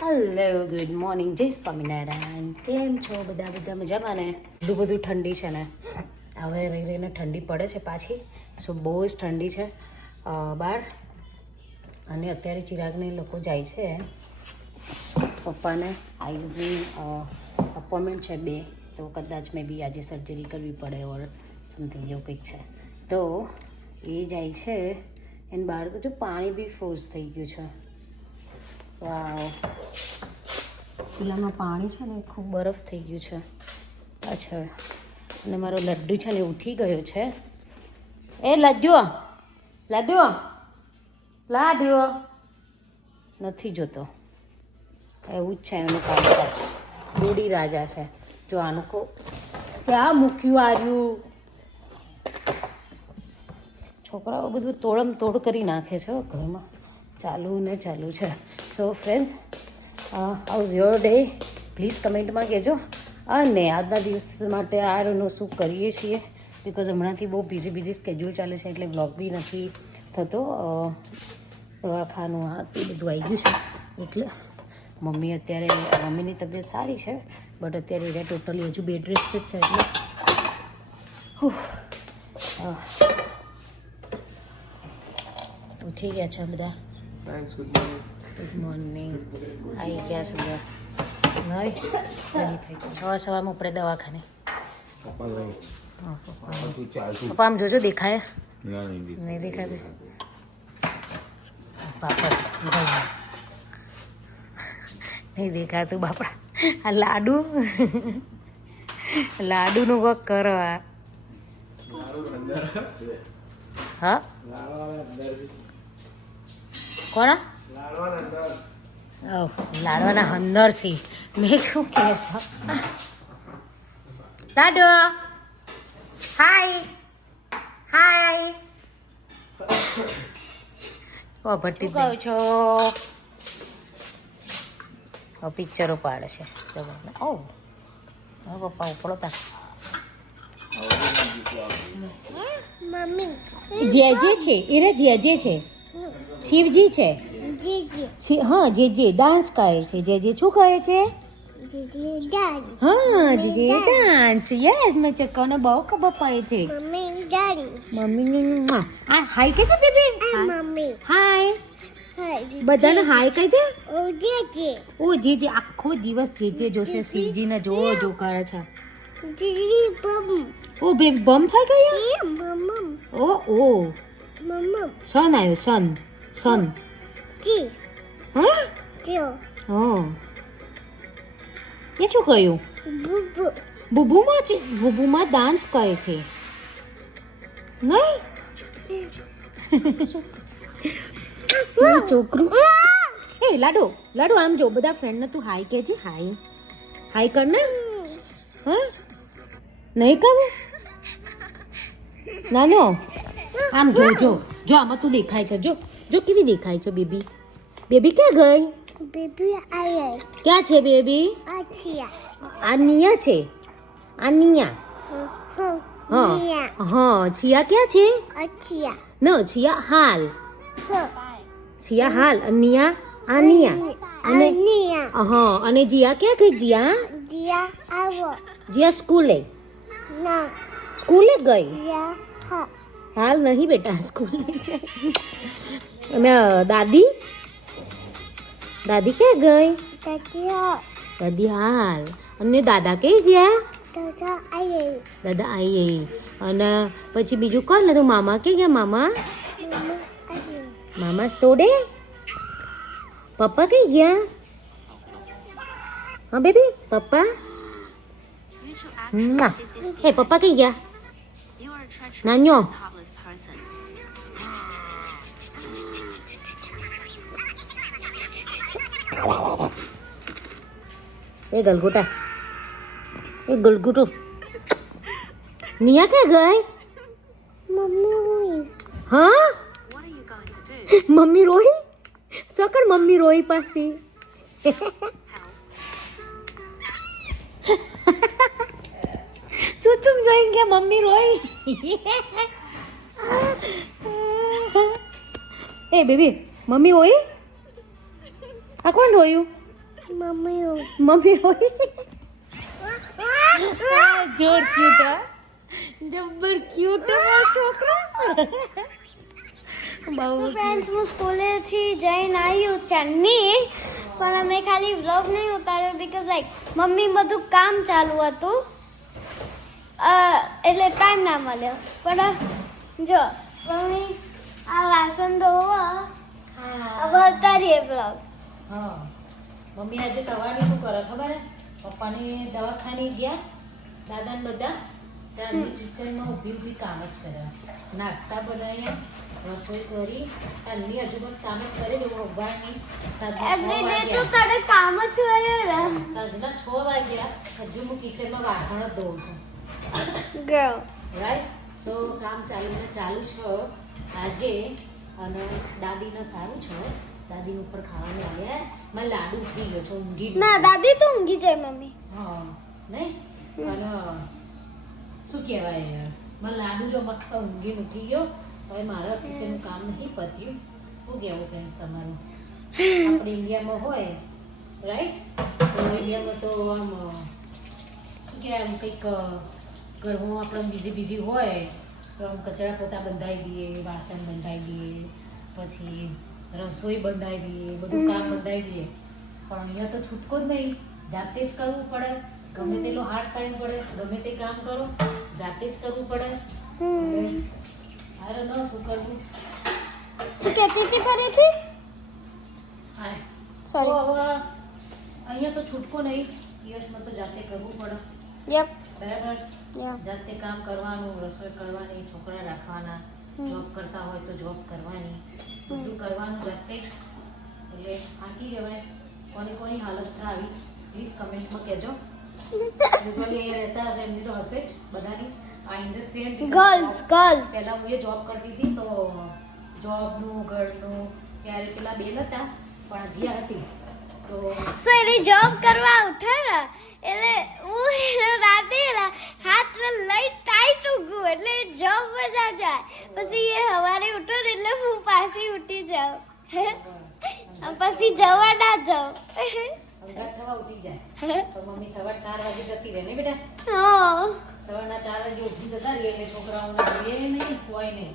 Hello good morning, જય સ્વામિનારાયણ. કેમ છો બધા મજામાં ને? એટલું બધું ઠંડી છે ને, હવે રહીને ઠંડી પડે છે પાછી. સો બહુ જ ઠંડી છે બહાર. અને અત્યારે ચિરાગને લોકો જાય છે પપ્પાને આઈસની અપોઇન્ટમેન્ટ છે 2, તો કદાચ મેં બી આજે સર્જરી કરવી પડે ઓર સમથિંગ એવું કંઈક છે. તો એ જાય છે એને બહાર તો જો પાણી બી ફ્રોઝ થઈ ગયું છે. વાવ, પેલામાં પાણી છે ને ખૂબ બરફ થઈ ગયું છે પાછળ. અને મારો લડ્ડુ છે ને ઉઠી ગયો છે. એ લડ્ડુ નથી જોતો, એવું જ છે એનું કામકાજ. દોડી રાજા છે. જો આનું ક્યાં મૂક્યું આર્યું. છોકરાઓ બધું તોડમ તોડ કરી નાખે છે ઘરમાં, ચાલુ છે. So friends, how's your day? Please કમેન્ટમાં કહેજો. અને આજના દિવસ માટે આનું શું કરીએ છીએ, બિકોઝ હમણાંથી બહુ બીજી સ્કેડ્યુલ ચાલે છે એટલે વ્લોગ બી નથી થતો. દવાખાનું આ તે બધું આવી ગયું છે એટલે મમ્મીની તબિયત સારી છે, બટ અત્યારે એને ટોટલી હજુ બેડ રેસ્ટ જ છે એટલે ઉઠી ગયા છે બધા. Good morning. આવી ગયા છે બધા. નહીં રેડી થઈ ગયું. સવારમાં ઉપડે દવાખાને. પપ્પા આમ જોજો, દેખાય? નહીં દેખાતું. પાપડ નહીં દેખાતું બાપડા. આ લાડુનું કોક કરો. હા, કોણ? લાડવાના અંદર સી મેં શું કહેશો? લાડુ હાય. ભરતી કહું છો. પિક્ચરો પાડે છે. ઓ પપ્પા ઉપડો તા. મમ્મી જે છે એને જે છે શિવજી છે. હા, જે ડાન્સ કરે છે. જે શું કહે છે? હા, જે ડાન્સ. યસ, મેં ચક્કાને બહુ ખબર પડે છે. મમ્મી આ હાય કે છે બેબી? મમ્મી હાય. બધાને હાય કહી દે. ઓ જે આખો દિવસ જે જોશે શિવજીને જો કરે છે. ઓ બે બમ થઈ ગયા. ઓ સન આવ્યો. સન હા. એ શું કહ્યું? બુબુમાં ડાન્સ કરે છે નહીં છોકરું. એ લાડુ આમ જો, બધા ફ્રેન્ડને તું હાય કે છે. હાય કર ને. હા, નહીં કરું નાનો. આમ જો આમાં તું દેખાય છે. જો કેવી દેખાય છે બેબી. ક્યાં ગઈ? ક્યાં છે બેબી? આનિયા છે. હા. છિયા ક્યાં છે? છિયા હાલ. આનિયા. અને જીયા ક્યાં ગઈ? જીયા સ્કૂલે ગઈ. હાલ નહીં બેટા, સ્કૂલે જાય. અને દાદી ક્યાં ગઈ? દાદી હાલ. અને દાદા ક્યાં ગયા? દાદા આઈ. અને પછી બીજું કોણ હતું? મામા ક્યાં ગયા? મામા સ્ટોડે. પપ્પા ક્યાં ગયા? હા બેબી, પપ્પા. હે પપ્પા ક્યાં ગયા? નાન્યો. એ ગલગોટું. નિયા ક્યાં ગઈ? હા, મમ્મી રોઈ. સકળ મમ્મી રોઈ પાછી. ચૂચુમ જોઈને કે મમ્મી રોઈ. એ બેબી, મમ્મી રોઈ? આ કોણ રોયું? મમ્મી મમ્મી રોઈ જોર ક્યુટ હા જબ્બર ક્યુટ છોકરા બહુ ફ્રેન્ડ્સ હું સ્કૂલેથી જઈને આવી ચાની પણ અમે ખાલી વ્લોગ નહીં ઉતાર્યો બીકોઝ લાઈક મમ્મી બધું કામ ચાલુ હતું એટલે ટાઈમ ના મળ્યો પણ જો મમ્મી આ વાસણ ધોવા હવે ઉતારીએ વ્લોગ હા મમ્મી આજે સવારે શું કરે ખબર હે પપ્પાને દવાખાને ગયા દાદાને બધા ત્યાં કિચનમાં ઊભી ઊભી કામ જ કર્યા નાસ્તા બનાવ્યા રસોઈ કરી અન્ય હજુ બસ કામ જ કરે છે ઉભાની એવરીડે તો તારે કામ જ હોય ને સાંજના 6 વાગ્યા હજુ હું કિચનમાં વાસણ જ ધોઉં છું ગર્લ રાઈટ સો કામ ચાલુ છે આજે અને દાદીને સારું છે દાદીને ઉપર ખાવાનું આવ્યા મને લાડુ ઉઠી ગયો છે ઊંઘી ગયો ના દાદી તો ઊંઘી જાય મમ્મી હા નહીં અને શું કહેવાય મને લાડુ જો મસ્ત ઊંઘી મૂકી ગયો હવે મારા કિચનનું કામ નહીં પત્યું શું કહેવું ફ્રેન્ડ્સ તમારું આપણે ઇન્ડિયામાં હોય રાઈટ તો ઇન્ડિયામાં તો આમ શું કહેવાય આમ કંઈક ઘરમાં આપણે બીઝી હોય તો આમ કચરા પોતા બંધાઈ દઈએ વાસણ બંધાઈ દઈએ પછી રસોઈ બંધાઈ દઈએ બધું કામ બંધાઈ દઈએ પણ અહીંયા તો છૂટકો જ નહીં જાતે જ કરવું પડે ગમે તેટલો હાર્ડ ટાઈમ પડે ગમે તે કામ કરો જાતે જ કરવું પડે અરે ન શું કરવું શું કહેતી હતી ફરીથી હા Sorry. તો હવે અહીંયા તો છૂટકો નહીં દિવસમાં તો જાતે કરવું પડે યપ બરાબર યપ જાતે કામ કરવાનું રસોઈ કરવાની છોકરા રાખવાના જોબ કરતા હોય તો જોબ કરવાની બધું કરવાનું જાતે જ એટલે આંકી જવાય કોની હાલત છે આવી પ્લીઝ કમેન્ટમાં કહેજો યુઝ્યુઅલી અહીંયા રહેતા હશે એમની તો હશે જ બધાની આ ઇન્ડસ્ટ્રીયલ ગર્લ્સ પહેલાં હું એ જોબ કરતી હતી તો જોબનું ઘરનું ત્યારે પેલા બેન હતા પણ હજી હતી તો સો એની જોબ કરવા ઉઠે ને એટલે હું એને રાતે હાથ લઈ ટાઈટ ઊંઘું એટલે જોબ મજા જાય પછી એ સવારે ઉઠો ને એટલે હું પાછી ઉઠી જાઉં પછી જવા ના જાઉં અંગાત થવા ઉઠી જાય તો મમ્મી સવાર 4 વાગે જતી રહે ને બેટા હા સવારના 4 વાગે ઉઠી જતા રહીએ એટલે છોકરાઓને જોઈએ નહીં કોઈ નહીં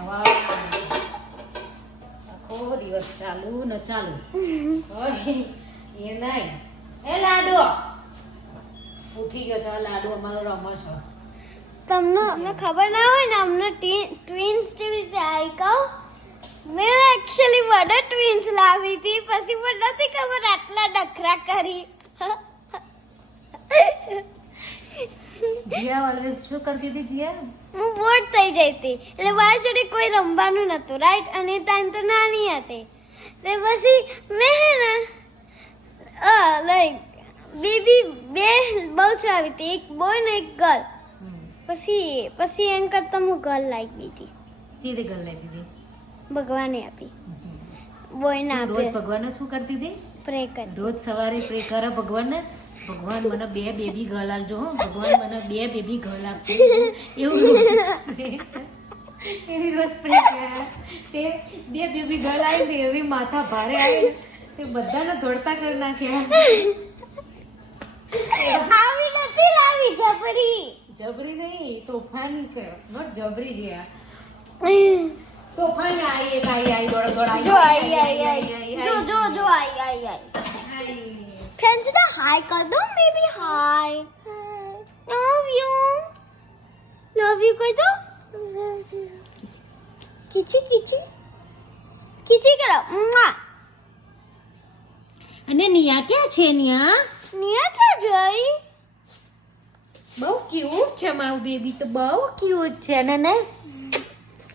હવા આખો દિવસ ચાલુ ને ચાલુ કોઈ એ નહીં એ લાડુ ઉઠી ગયો છે આ લાડુ અમારો રમો છો અમને ખબર ના હોય ને અમને ટ્વિન્સ જેવી રીતે આવી કહું મેં એકચ્યુઅલી વડે ટ્વિન્સ લાવી હતી પછી મને નથી ખબર આટલા નખરા કરી જીયા ઓલવેઝ શું કરતી હતી જીયા હું બોર થઈ જઈ હતી એટલે મારી જોડે કોઈ રમવાનું નતું રાઈટ અને ટાઈમ તો નાની હતી તે પછી મેં હે ને લાઈક બેબી બે બહુ ચલાવી હતી એક બોય ને એક ગર્લ પછી એમ કરતા હું ગર્લ લાવી દીધી ચીતે ગલ લેતી હતી ભગવાને આપી બોય ના રોજ આપે ભગવાનને શું કરતી હતી પ્રે કરી રોજ સવારે પ્રે કરે ભગવાનને ભગવાન મને 2 બેબી ગર્લ આપજો હો ભગવાન મને 2 બેબી ગર્લ આપજો એવું એવી રોજ પ્રે કરે તે 2 બેબી ગર્લ આવી ને એવી માથા ભારે આવી તે બધાને દોડતા કરી નાખ્યા આવી નથી લાવી જબરી જબરી નહીં તોફાની છે નોટ જબરી છે આ તોફાની આવી દોડ દોડ જો આઈ જો આઈ ફ્રેન્ડ્સ તો હાય કર દો બેબી હાય લવ યુ કહી દો કિચી કરો અને નિયા ક્યાં છે નિયા નિયા છે જોઈ બહુ ક્યુટ છે મારું બેબી તો બહુ ક્યુટ છે ને ને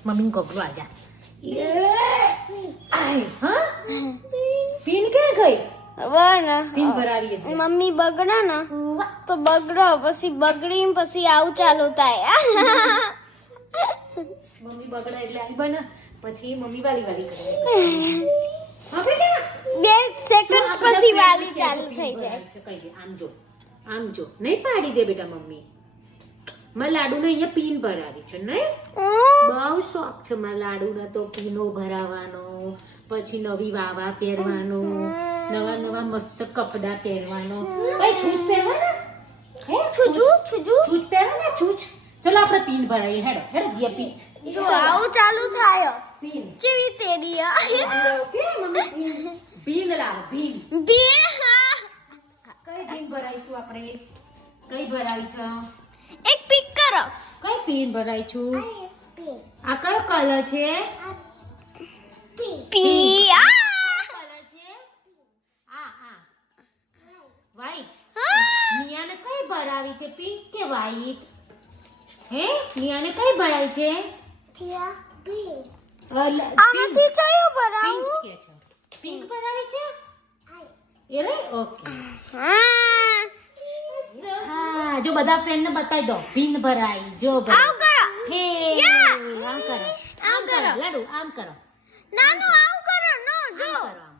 મમ્મી કોકરો આજા હા પીન ક્યાં ગઈ પીન ભરાવી છે મમ્મી બગડા ને તો બગડો પછી બગડી પછી આવું ચાલુ થાય મમ્મી બગડા એટલે આવી બના પછી મમ્મી વાલી કરે 2 સેકન્ડ પછી વાલી ચાલુ થઈ જાય આમ જો નહીં પાડી દે બેટા મમ્મી મારા લાડુને અહીંયા પીન ભરાવી છે નહીં બહુ શોખ છે મારા લાડુને તો પીનો ભરાવાનો પછી નવી વાવા પહેરવાનો નવા નવા મસ્ત કપડા પહેરવાનો કઈ છૂચ પહેરવાના હે છુજુ છૂચ પહેરવાના છૂચ ચલો આપણે પીન ભરાઈએ હેડો હેડો જીયા પીન જો આવું ચાલુ થાય પીન ચીવી તેડી ઓકે મમ્મી પીન લાવ પીન ભીડ હા કઈ પીન ભરાઈશું આપણે કઈ ભરાવી છે એક પિક કરો કઈ પીન ભરાઈશું આ કયો કલર છે પી આ કલર છે આ વ્હાઈટ હા નિયાને કઈ ભરાવી છે પિંક કે વ્હાઈટ હે નિયાને કઈ ભરાવી છે આમાંથી કયો ભરાવું પિંક કે છે પિંક ભરાવી છે એ રે ઓકે હા હા જો બધા ફ્રેન્ડ ને બતાવી દો પિન ભરાઈ જો આવ ભરાઈ કરો હે યા. આમ કરો આમ કરો. લાડુ આમ કરો નાનું આવ કરો નો જો આમ કરો આમ.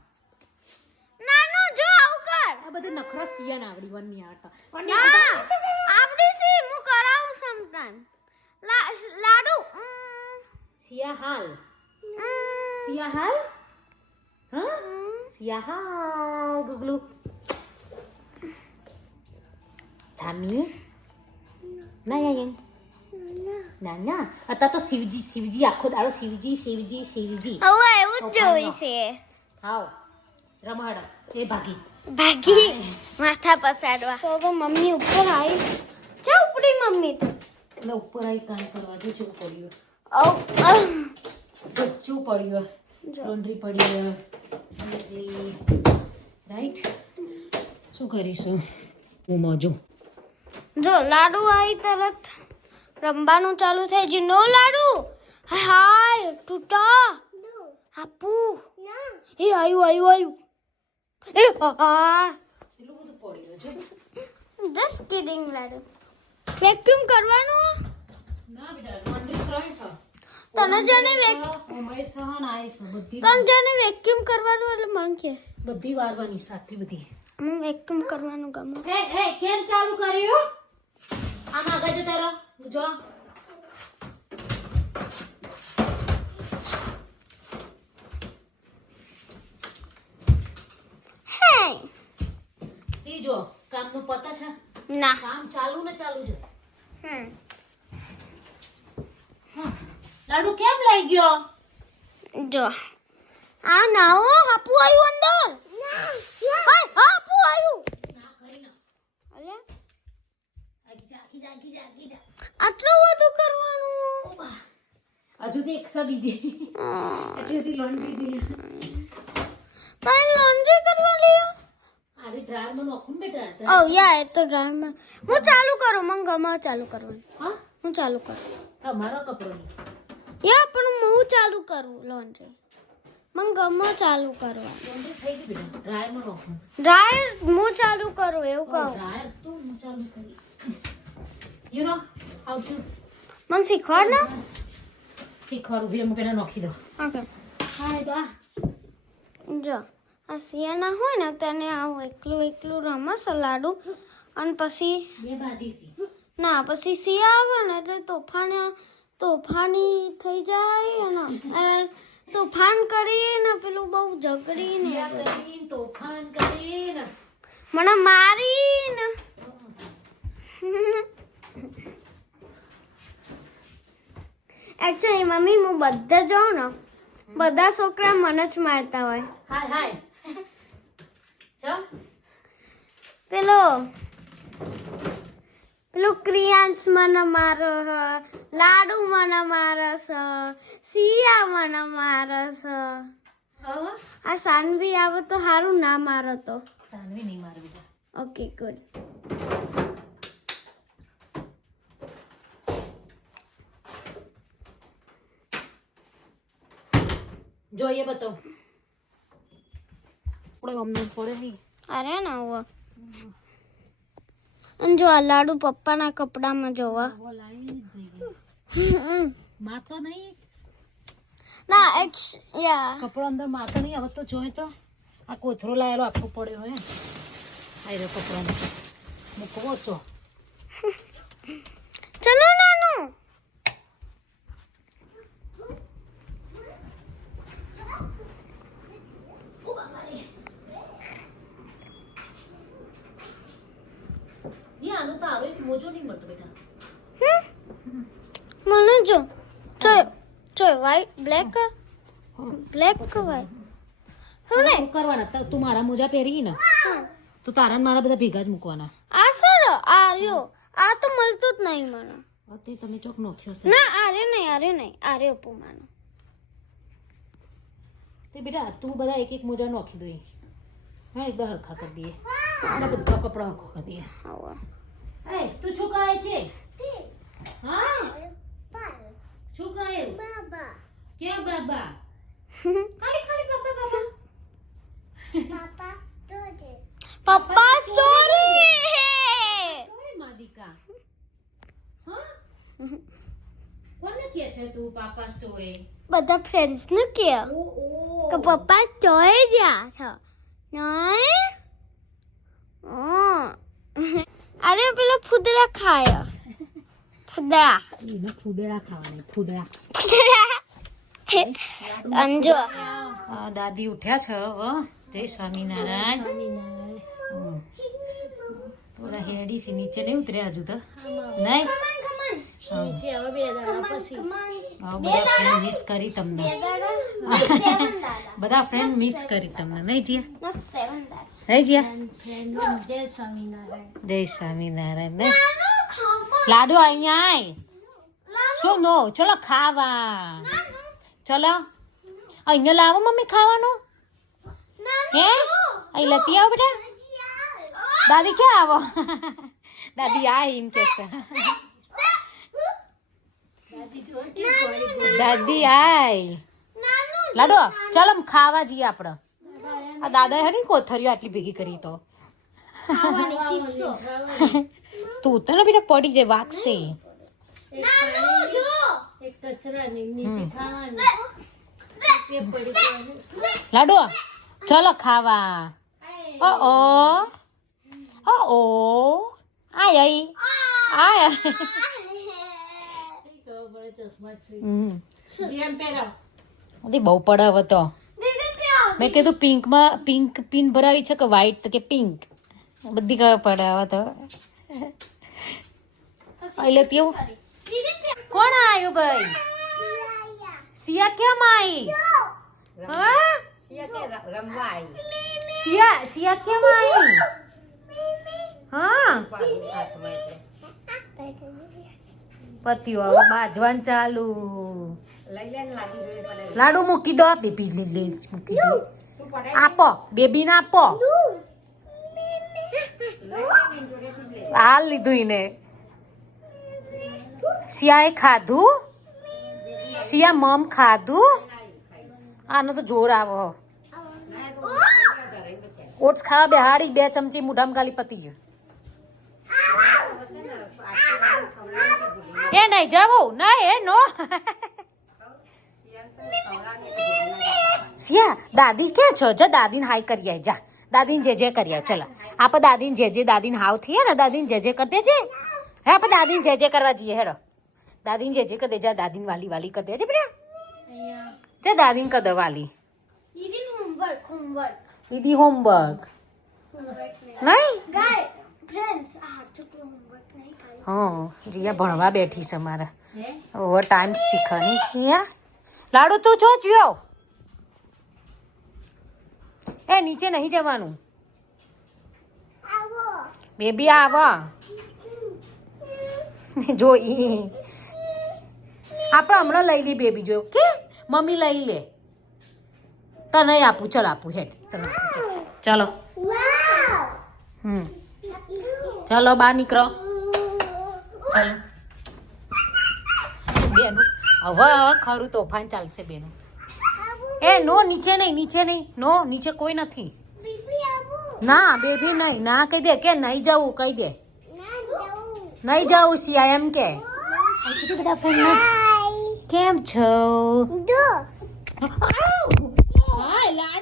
નાનું જો આવ કર આ બધું નખરો સિયાને આવડી વનની આવતા ના આપડી સી હું કરાવું સમટાઈમ લાડુ સિયા હાલ સિયા હાલ હા સિયા હાલ ગુગલુ થામી ના યાયન ના ના અત્યારે તો શિવજી આખો દાડો શિવજી હવે એવું જ જોઈ છે આવ રમાડ એ ભાગી ભાગી માથા પસાડવા તો હવે મમ્મી ઉપર આવી ચા ઉપડી મમ્મી તો એટલે ઉપર આવી કામ કરવા જો ચૂપ પડ્યું ઓ બચ્ચું પડ્યું લોન્ડ્રી પડી રાઈટ શું કરીશું હું મોજું જો લાડુ આવી તરત રમવાનું ચાલુ થાય છે નો લાડુ હાય ટૂટા આપુ એ આયુ એ હા એટલું બધું પડ્યું છે જસ્ટ કિડિંગ લાડુ વેક્યુમ કરવાનું ના બેટા લોન્ડ્રી ત્રણ છે તને જાણે ઓમય સહન આય છે બધી તને જાણે વેક્યુમ કરવાનું એટલે મન છે બધી વારવાની સાથી બધી હું વેક્યુમ કરવાનું ગમે એ કેમ ચાલુ કર્યું આમ આગળ જતા રહો જો હે સી જો કામનું પતા છે ના કામ ચાલુ ને ચાલુ છે હમ લાડુ કેમ લઈ ગયો જો આ નાઓ હાપુ આવ્યું અંદર હાય હાપુ આવ્યું ના કરી ના અરે આખી જા આટલું બધું કરવાનું હજુ તો 100 બીજી એટલી બધી લોન્ડ્રી દી પણ લોન્ડ્રી કરવા લ્યો આરે ડ્રાયર માં નોખું ને બેટા ઓ યા એ તો ડ્રાઈવમાં હું ચાલુ કરું મને ગમે ચાલુ કરવાનું હા હું ચાલુ કરું તમારો કપડો નહીં યા પણ હું ચાલુ કરું લોન્ડ્રી મને ગમે ચાલુ કરવાનું લોન્ડ્રી થઈ ગઈ બેટા ડ્રાયર માં નોખું ડ્રાયર હું ચાલુ કરું એવું કહું ડ્રાયર તો હું ચાલુ કરી યુ નો હાઉ ટુ મને શીખવાડ ને શીખવાડું ભી હું પેલા નોખી દો ઓકે હા તો જો આ શિયાળા હોય ને તેને આવું એકલું રમસ લાડુ અને પછી બે ભાજી સી ના પછી શિયા આવે ને એટલે તોફાની થઈ જાય અને તોફાન કરીને પેલું બહુ ઝઘડીને કરીને તોફાન કરીને મને મારીને એકચ્યુઅલી મમ્મી હું બધા જાઉં ને બધા છોકરા મને જ મારતા હોય હાય ચમ પેલો ક્રિયાંશ મને મારો હ લાડુ મને મારે છે સિયા મને મારે છે હવે આ સાનવી આવે તો સારું ના મારો તો સાનવી નહીં મારે બેટા ઓકે ગુડ જોઈએ બતાવ પડે અમને પડે નહીં અરે ના હુआ અને જો આ લાડુ પપ્પાના કપડામાં જોવા માતો નહીં ના યા કપડો અંદર માતો નહીં હવે તો જોઈ તો આ કોથરો લાયેલો આખો પડ્યો હે આઈ રહ્યો કપડો મૂકવો છો ચલો નાનું મારો એક મોજો નહીં મળતો બેટા. મને જો વ્હાઈટ બ્લેક વ્હાઈટ હવે શું કરવાના તું મારા મોજા પહેરી ને તો તારા ને મારા બધા ભેગા જ મૂકવાના. આ સર આ રહ્યો આ તો મળતું જ નહીં મને. તે તમે ચોક નોખ્યો છે ના આરે નહીં આરે ઉપમાનો. તે બેટા તું બધા એક એક મોજા નોખી દઈ. હા એકદમ હરખા કરી દઈએ અને બધા કપડા હરખા કરી દઈએ. એ તું શું કહે છે? હા શું કહે? બાબા ક્યાં બાબા? ખાલી બાબા બાબા. પપ્પા સ્ટોરી ઓય માદિકા. હા કોને કહે છે તું પાપા સ્ટોરી? બધા ફ્રેન્ડ્સ ને કે ઓ કે પપ્પા સ્ટોરી જ્યાં છે નહીં. અરે પેલો ફુદરા ખાય ફુદરા એને ફૂદડા ખાવાના ફૂદડા. અંજો દાદી ઉઠ્યા છે હવે. જય સ્વામિનારાયણ. થોડા હેડી છે નીચે નહીં ઉતર્યા હજુ તો નહીં. બધા ફ્રેન્ડ મિસ કરી તમને. બધા ફ્રેન્ડ મિસ કરી તમને નહીં જીયા? નહીં જીયા? જય સ્વામિનારાયણ ને લાડુ અહીંયા આય. શું નો ચલો ખાવા. ચલો અહીંયા લાવો મમ્મી ખાવાનું. હે અહીં લેતી આવો બેટા. દાદી ક્યાં આવો? દાદી આ એમ કે છે. દાદી આય લાડો ચાલ ખાવા જઈએ આપણે. આ દાદા હે કોથરીઓ આટલી ભેગી કરી તો તું તને બેટા પડી જાય વાગશે. લાડો ચલો ખાવા. ઓ આય આય બહુ પડે હવે તો. મેં કીધું પિંકમાં પિંક પિન ભરાવી છે કે વ્હાઈટ તો કે પિંક બધી ખબર પડે હવે તો. એટલે તેવું કોણ આવ્યું ભાઈ? સિયા કેમ આવી? હા સિયા કેમ આવી? હા પતિઓ હવે બાજવાન ચાલુ. લાડુ મૂકી દો બેબી મૂકી દો. આપો બેબીને આપો. હાલ લીધું એને. શિયાએ ખાધું. શિયા મમ ખાધું. આનો તો જોર આવો. ઓટ્સ ખાવા બેહાડી 2 ચમચી મોઢામાં ગાલી પતી ગયું. એ નહીં જવું નહીં એ નો. સિયા દાદી ક્યાં છો? જા દાદીને હાય કરી આય. જા દાદીને જે જે કરી આવ. ચલો આપણે દાદીને જે દાદીને હાવ થઈએ ને દાદીને જે કરી દેજે. હે આપણે દાદીને જે કરવા જઈએ. હેડો દાદીને જે કરી દે. જા દાદીને વાલી વાલી કરી દેજે બેટા. જા દાદીને કરી દે વાલી. દીદી હોમવર્ક નહીં. હા જીયા ભણવા બેઠી છે મારા. ઓવર ટાઈમ શીખવાની જીયા. લાડુ તું જો જ્યો. એ નીચે નહીં જવાનું બેબી. આવા જો આપણે હમણાં લઈ લી બેબી. જો કે મમ્મી લઈ લે. તને આપું. ચલ આપું હેડ તને આપું. ચલો ચલો બહાર નીકળો. ચાલો બેનું હવે ખરું તોફાન ચાલશે બેનું. એ નો નીચે નહીં નો નીચે કોઈ નથી. ના બેબી નહીં. ના કહી દે કે નહીં જવું. કહી દે નહીં જવું. સિયા એમ કે બધા ફ્રેન્ડ કેમ છો?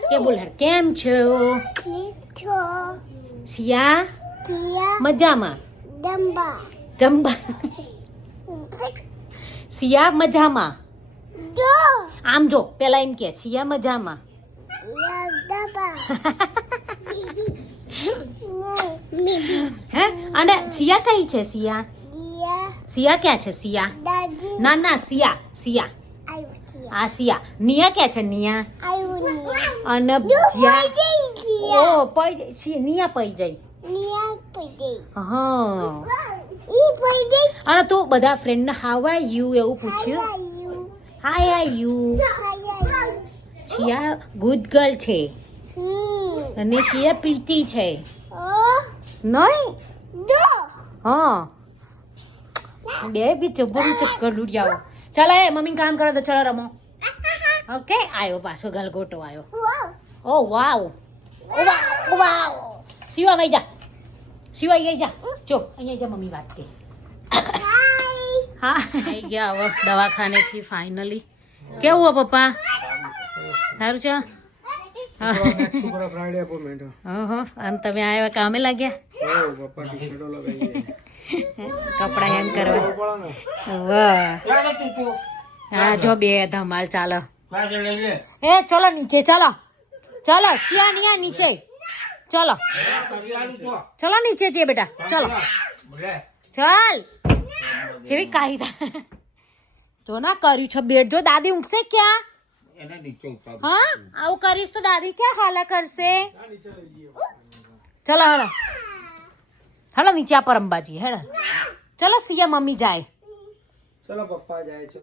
કે બોલ કેમ છો? સિયા મજામાં. જંબા સિયા મજામાં. આમ જો પેલા એમ કે સિયા મજામાં. હે અને સિયા કઈ છે સિયા સિયા ક્યાં છે સિયા દાદી ના ના સિયા સિયા આવ્યો આ સિયા નિયા ક્યાં છે નિયા આવ્યો અને જ્યાં ઓ પઈ જાય નિયા પઈ જાય નિયા પડી હા ઈ પડી અને તું બધા ફ્રેન્ડને હાવ આર યુ એવું પૂછ્યું હાય are you Shia good girl છે અને શિયા પ્રીતિ છે નહીં હા બે બી જબરું ચક્કર લૂડ્યાઓ ચાલો એ મમ્મી કામ કરો તો ચલો રમો ઓકે આવ્યો પાછો ગલગોટો આવ્યો ઓ વાવ ઓ વાવ શિવા વઈ જા શિવા ગઈ જા જો અહીંયા જા મમ્મી વાત કરી હા આવી ગયા હવે દવાખાનેથી ફાઇનલી કેવું હો પપ્પા સારું છે ઓહો અને તમે આવ્યા કામે લાગ્યા કપડા હેંગ કરવા વાહ હા જો બે ધમાલ ચાલો એ ચલો નીચે ચાલો ચાલો સિયાનિયા નીચે ચલો ચલો નીચે જઈએ બેટા ચલો ચાલ જેવી કાયદા તો ના કર્યું છે બેટ જો દાદી ઊંઘશે ક્યાં હા આવું કરીશ તો દાદી ક્યાં હાલા કરશે ચલો હળો હળો નીચે પર અંબાજી હેડો ચલો સિયા મમ્મી જાય ચલો પપ્પા જાય છે